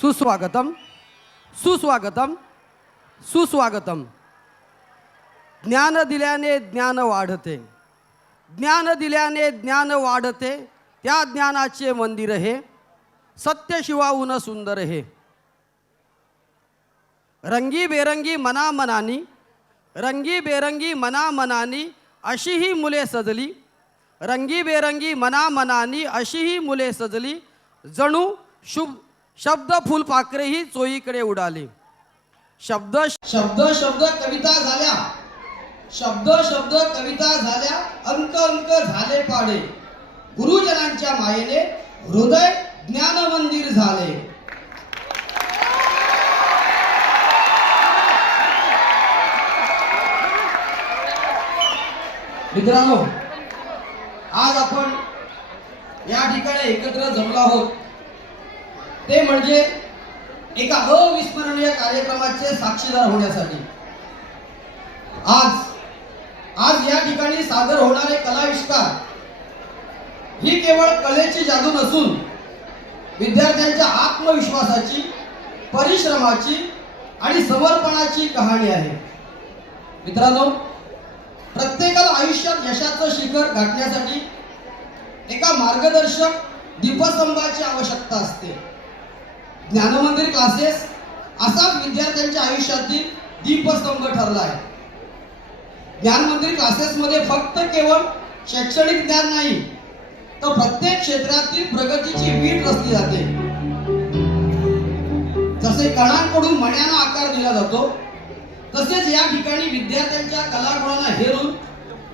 सुस्वागतम सुस्वागतम सुस्वागतम. ज्ञान दिल्याने ज्ञान वाढते. ज्ञान दिल्याने ज्ञान वाढते त्या ज्ञानाचे मंदिर हे सत्य शिवाहून सुंदर हे. रंगी बेरंगी मनामनानी रंगी बेरंगी मनामनानी अशी ही मुले सजली रंगी बेरंगी मनामनानी अशी ही मुले सजली जणू शुभ शब्द फुलपाखरे ही चोईकडे उडाले. शब्द शब्द शब्द कविता झाल्या. शब्द शब्द कविता झाल्या अंक अंक झाले पाडे. गुरुजनांच्या मायेने हृदय ज्ञान मंदिर झाले. मित्रांनो आज आपण या ठिकाणी एकत्र जमलो आहोत. ते म्हणजे एका अविस्मरणीय कार्यक्रमाचे साक्षीदार होण्यासाठी. आज आज या ठिकाणी सादर होणारे कलाविष्कार ही केवळ कलेची जादू नसून विद्यार्थ्यांच्या आत्मविश्वासाची परिश्रमाची आणि समर्पणाची कहाणी आहे. मित्रांनो प्रत्येकाला आयुष्यात यशाचं शिखर गाठण्यासाठी एका मार्गदर्शक दीपस्तंभाची आवश्यकता असते. ज्ञानमंदिर क्लासेस असा विद्यार्थ्यांच्या आयुष्यातील दीपस्तंभ ठरला आहे. ज्ञान मंदिर क्लासेसमध्ये फक्त केवळ शैक्षणिक ज्ञान नाही तर प्रत्येक क्षेत्रातील प्रगतीची वीट रचली जाते. जसे कणांकडून मण्यानं आकार दिला जातो तसेच या ठिकाणी विद्यार्थ्यांच्या कलागुणांना हेरून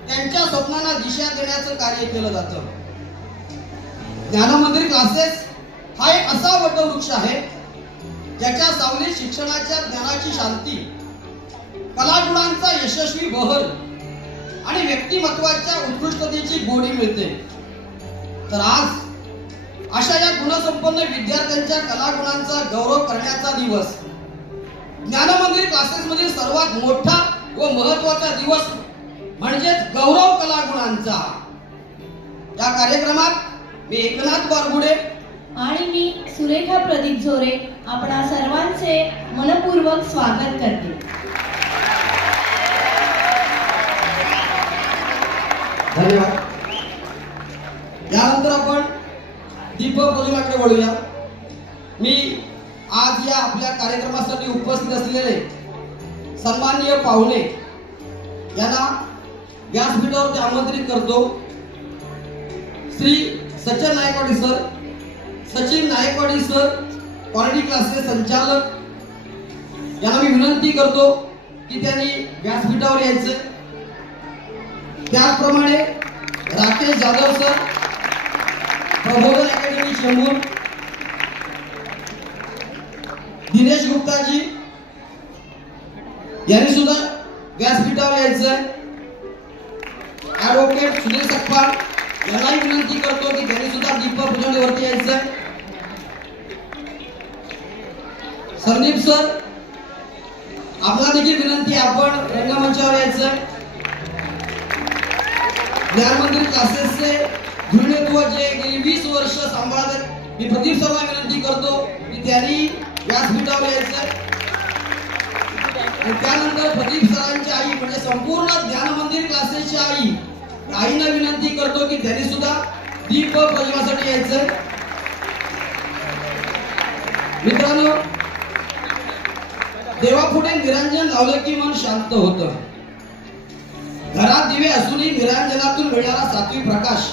त्यांच्या स्वप्नांना दिशा देण्याचं कार्य केलं जातं. ज्ञानमंदिर क्लासेस हा एक असा वटवृक्ष आहे ज्याच्या सावलीत शिक्षणाच्या ज्ञानाची शांती कलागुणांचा यशस्वी बहर आणि व्यक्तिमत्वाच्या उत्कृष्टतेची गोडी मिळते. तर आज अशा या गुणसंपन्न विद्यार्थ्यांच्या कलागुणांचा गौरव करण्याचा दिवस ज्ञानमंदिर क्लासेस मधील सर्वात मोठा व महत्त्वाचा दिवस म्हणजेच गौरव कलागुणांचा. या कार्यक्रमात मी एकनाथ बारगुडे आणि मी सुरेखा प्रदीप झोरे आपणा सर्वांचे मनपूर्वक स्वागत करते. धन्यवाद. यानंतर आपण दीपक प्रज्वलाकडे वळूया. मी आज या आपल्या कार्यक्रमासाठी उपस्थित असलेले सन्माननीय पाहुणे यांना व्यासपीठावरती आमंत्रित करतो. Shri Sachin Naikwadi sir Sachin Naikwadi sir quality क्लासचे संचालक. यांना मी विनंती करतो की त्यांनी व्यासपीठावर यायचं. त्याचप्रमाणे राकेश जाधव सर प्रबोधन अकॅडमी चेंबूर दिनेश गुप्ताजी यांनी सुद्धा व्यासपीठावर यायचं. ॲडव्होकेट सुनील सकपाळ यांनाही विनंती करतो की त्यांनी सुद्धा दीपक पूजनावरती यायचं. सरदीप सर आपला देखील विनंती आपण रंगमंचावर यायचं ज्ञान मंदिर क्लासेसचे धुळनेत्व जे गेली वीस वर्ष सांभाळत मी प्रदीप सरला विनंती करतो की त्यांनी व्यासपीठावर यायचं त्यानंतर प्रदीप सरांची आई म्हणजे संपूर्ण ध्यान मंदिर क्लासेसची आई आईना विनंती करतो की त्यांनी सुद्धा दीप प्रजवासाठी यायचं मित्रांनो देवापुढे निरांजन लावलं की मन शांत होत. घरात दिवे असूनही निरांजनातून मिळणारा सात्विक प्रकाश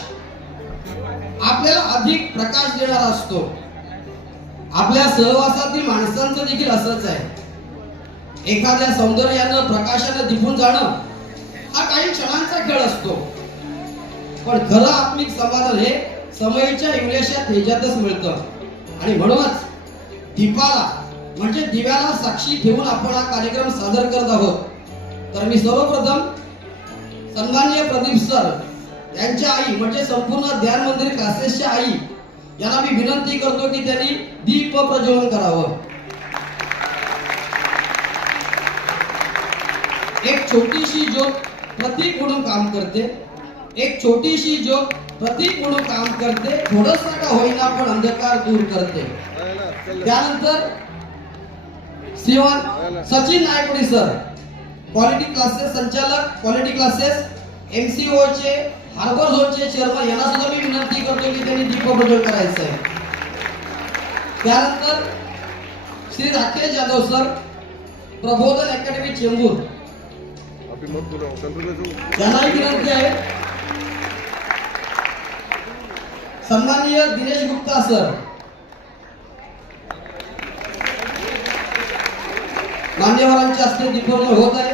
आपल्याला अधिक प्रकाश देणारा असतो. आपल्या सहवासातील माणसांचं देखील असंच आहे. एखाद्या सौंदर्यानं प्रकाशानं दिपून जाणं हा काही क्षणांचा खेळ असतो. पण खरं आत्मिक समाधान हे समयीच्या इंग्लिशच्या तेजातच मिळतं. आणि म्हणूनच दीपाला म्हणजे दिव्याला साक्षी ठेवून आपण हा कार्यक्रम सादर करत आहोत. तर मी सर्वप्रथम सन्मान्य प्रदीप सर यांच्या आई म्हणजे संपूर्ण ध्यान मंदिर क्लासेसच्या आई यांना मी विनंती करतो की त्यांनी दीप प्रज्वलन करावं. एक छोटीशी ज्योत प्रतीक म्हणून काम करते. एक छोटीशी ज्योत प्रतीक म्हणून काम करते. थोडस का होईना पण अंधकार दूर करते. त्यानंतर Shriman Sachin Naikodi sir quality classes संचालक क्वालिटी क्लासेस एमसीओ चे हार्बर झोनचे चेअरमन यांना सुद्धा मी विनंती करतो की त्यांनी दीप करायचं आहे त्यानंतर श्री राकेश जाधव सर प्रबोधन अकॅडमी चेंबूर. यांनाही विनंती आहे. सन्माननीय दिनेश गुप्ता सर मान्यवरांच्या हस्ते दीपवर्ण होत आहे.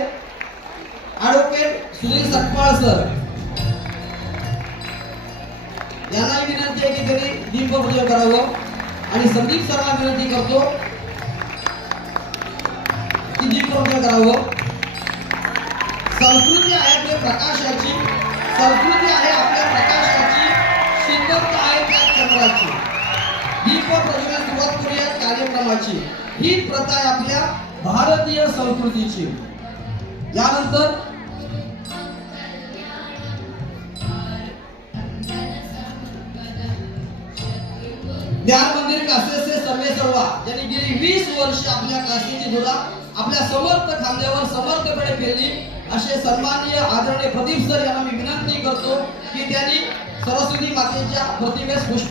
Advocate Sunil Satpal sir. यांनाही विनंती आहे की त्यांनी दीपप्रज्वलन करावं आणि संदीप सरला विनंती करतो की दीपप्रज्वलन करावं. संस्कृती आहे आपल्या प्रकाशाची. संस्कृती आहे आपल्या प्रकाशाची. शीतलता आहे त्या चंद्राची. दीप प्रज्वलन सुरुवात करूया कार्यक्रमाची. ही प्रथा आहे आपल्या भारतीय संस्कृतीची. यानंतर ज्ञान मंदिर क्लासेसचे सर्वे सर्वा ज्यांनी गेली वीस वर्ष आपल्या कासेची धुरा आपल्या समर्थ खांद्यावर समर्थपणे फिरली असे सन्माननीय आदरणीय प्रदीप सर यांना मी विनंती करतो की त्यांनी सरस्वती मातेच्या प्रतिमेस पुष्प